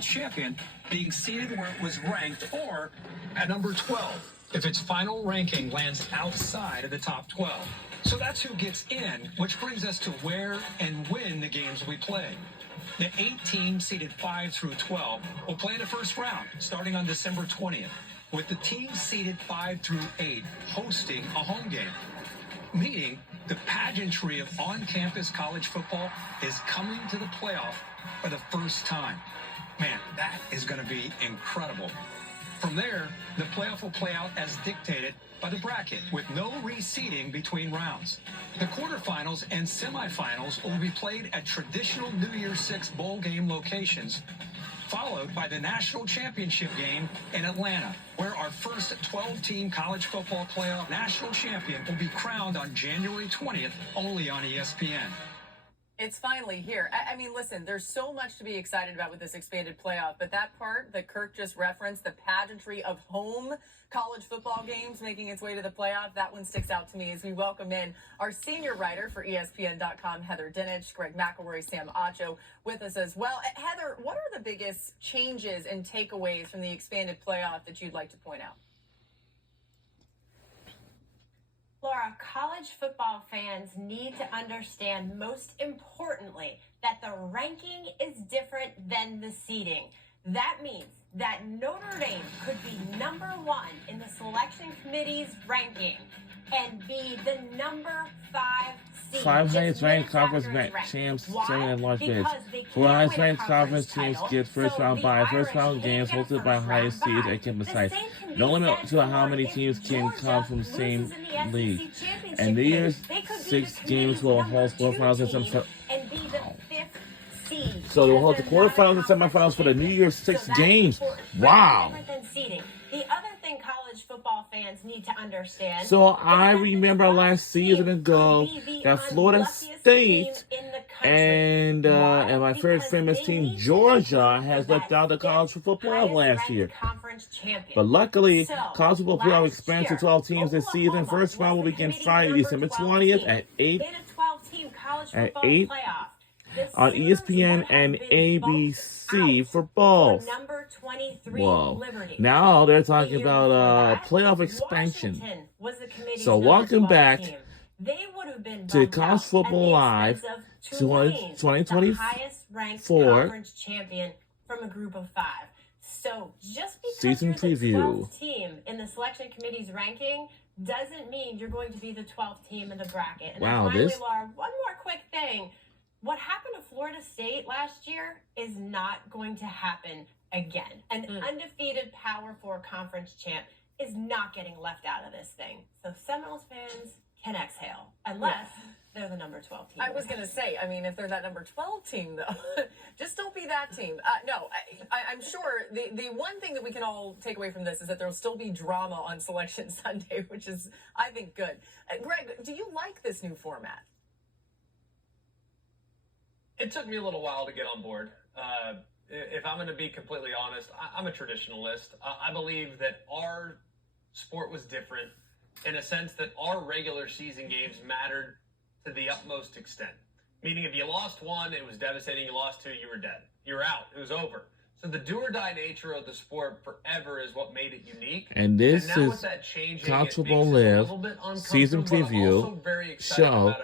champion being seated where it was ranked or at number 12 if its final ranking lands outside of the top 12. So that's who gets in, which brings us to where and when the games will be played. The 8 teams seeded 5 through 12 will play in the first round starting on December 20th, with the teams seeded 5 through 8 hosting a home game. Meaning, the pageantry of on-campus college football is coming to the playoff for the first time. Man, that is going to be incredible. From there, the playoff will play out as dictated by the bracket, with no reseeding between rounds. The quarterfinals and semifinals will be played at traditional New Year's Six bowl game locations, followed by the national championship game in Atlanta, where our first 12-team college football playoff national champion will be crowned on January 20th, only on ESPN. It's finally here. I mean, listen, there's so much to be excited about with this expanded playoff, but that part that Kirk just referenced, the pageantry of home college football games making its way to the playoff, that one sticks out to me as we welcome in our senior writer for ESPN.com, Heather Dinich, Greg McElroy, Sam Acho with us as well. Heather, what are the biggest changes and takeaways from the expanded playoff that you'd like to point out? Laura, college football fans need to understand, most importantly, that the ranking is different than the seeding. That means that Notre Dame could be number 1 in the selection committee's ranking and be the number 5 seed. 5 highest ranked conference champs, 7 large bids. 4 highest ranked conference teams get first round bye. First round games hosted by highest seeds at campus sites. No limit to how many teams can come from the same league. And New Year's 6 games will host quarterfinals and semifinals. So they'll hold the quarterfinals and semifinals for the New Year's 6 games. Wow. The other thing college football fans need to understand. So I remember last season ago that Florida State and my first famous team, Georgia, has left out the college football playoff last year. But luckily, college football playoff expands to 12 teams this season. First round will begin Friday, December 20th at 8 on ESPN and ABC for both. Whoa. Now they're talking about playoff expansion. So welcome back to College Football Live 2024 champion from a group of 5. So just because season you're the preview 12th team in the selection committee's ranking doesn't mean you're going to be the 12th team in the bracket. And wow, then finally, Laura, one more quick thing. What happened to Florida State last year is not going to happen again. An undefeated Power 4 conference champ is not getting left out of this thing. So Seminoles fans can exhale, unless they're the number 12 team. I was going to say, I mean, if they're that number 12 team, though, just don't be that team. No, I'm sure the one thing that we can all take away from this is that there'll still be drama on Selection Sunday, which is, I think, good. Greg, do you like this new format? It took me a little while to get on board. If I'm going to be completely honest, I'm a traditionalist. I believe that our sport was different in a sense that our regular season games mattered to the utmost extent. Meaning if you lost one, it was devastating. You lost two, you were dead. You're out. It was over. So the do-or-die nature of the sport forever is what made it unique. And this is College Football Live season preview show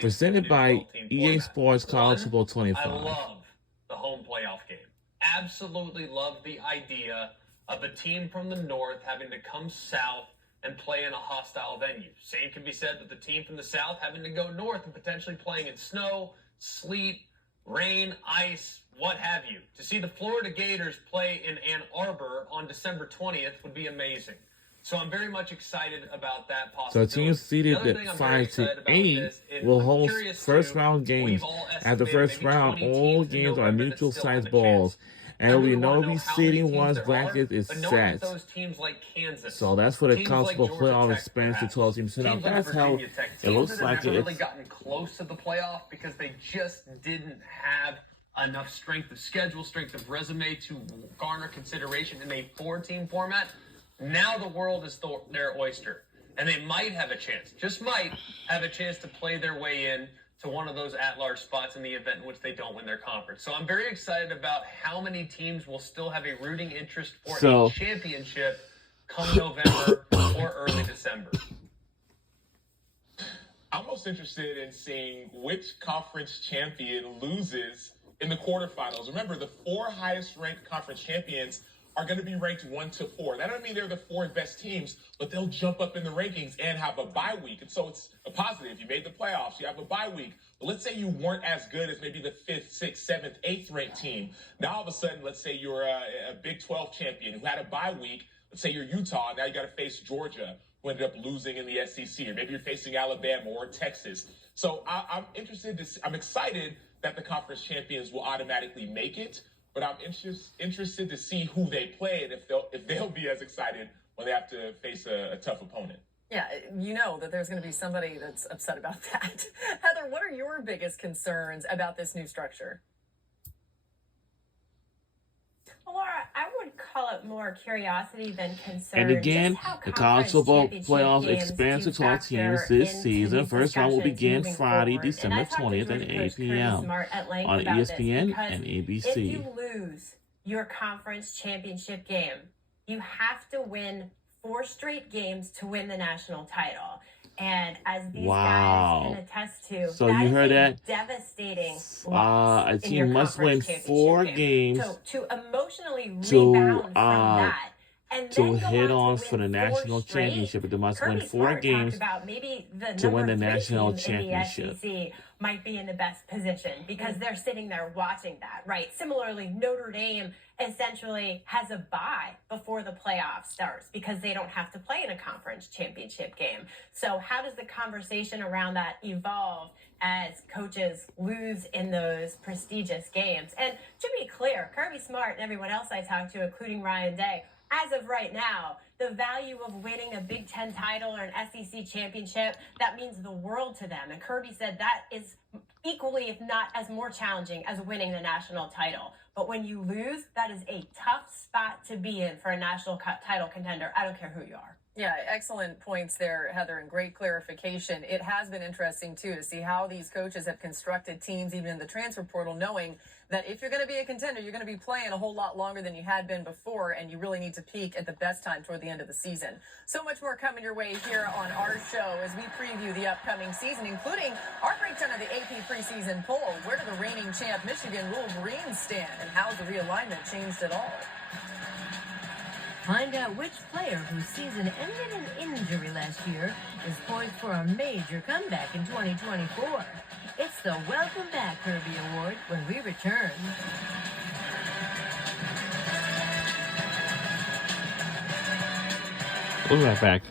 presented by EA Sports College Football 25. I love the home playoff game. Absolutely love the idea of a team from the north having to come south and play in a hostile venue. Same can be said with the team from the south having to go north and potentially playing in snow, sleet, rain, ice, what have you. To see the Florida Gators play in Ann Arbor on December 20th would be amazing. So I'm very much excited about that possibility. So teams seeded at 5 to 8 will host first round games. At the first round, all games are neutral site balls. And there will be no reseeding once bracket is set. So that's for the college football playoff expands to 12 teams. So now that's how it looks like. It's really gotten close to the playoff because they just didn't have enough strength of schedule, strength of resume to garner consideration in a 4-team format. Now the world is their oyster, and they might have a chance, just might have a chance to play their way in to one of those at-large spots in the event in which they don't win their conference. So I'm very excited about how many teams will still have a rooting interest for a championship come November or early December. I'm most interested in seeing which conference champion loses in the quarterfinals. Remember, the 4 highest-ranked conference champions are going to be ranked 1 to 4. That doesn't mean they're the 4 best teams, but they'll jump up in the rankings and have a bye week. And so it's a positive. You made the playoffs. You have a bye week. But let's say you weren't as good as maybe the 5th, 6th, 7th, 8th ranked team. Now, all of a sudden, let's say you're a Big 12 champion who had a bye week. Let's say you're Utah. And now you got to face Georgia, who ended up losing in the SEC. Or maybe you're facing Alabama or Texas. So I'm excited that the conference champions will automatically make it. But I'm interested to see who they play and if they'll be as excited when they have to face a tough opponent. Yeah, you know that there's going to be somebody that's upset about that. Heather, what are your biggest concerns about this new structure? Laura, I would call it more curiosity than concern. And again, the college football playoffs expand to 12 teams this season. First round will begin Friday, December 20th at 8 p.m. on ESPN and ABC. If you lose your conference championship game, you have to win 4 straight games to win the national title. And as these guys can attest to, so you heard that? Devastating A loss team must win 4 games to emotionally rebound from that. And to hit on for the national championship. They must win 4 games to win the national championship. The might be in the best position because they're sitting there watching that, right? Similarly, Notre Dame essentially has a bye before the playoff starts because they don't have to play in a conference championship game. So how does the conversation around that evolve as coaches lose in those prestigious games? And to be clear, Kirby Smart and everyone else I talked to, including Ryan Day, as of right now, the value of winning a Big Ten title or an SEC championship, that means the world to them. And Kirby said that is equally, if not as more challenging as winning the national title. But when you lose, that is a tough spot to be in for a national title contender. I don't care who you are. Yeah, excellent points there, Heather, and great clarification. It has been interesting, too, to see how these coaches have constructed teams, even in the transfer portal, knowing that if you're going to be a contender, you're going to be playing a whole lot longer than you had been before, and you really need to peak at the best time toward the end of the season. So much more coming your way here on our show as we preview the upcoming season, including our breakdown of the AP preseason poll. Where do the reigning champ Michigan Wolverines stand, and how has the realignment changed at all? Find out which player whose season ended in injury last year is poised for a major comeback in 2024. It's the Welcome Back Kirby Award when we return. We'll be right back.